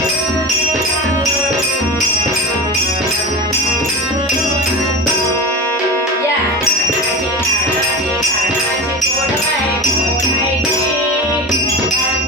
Yeah.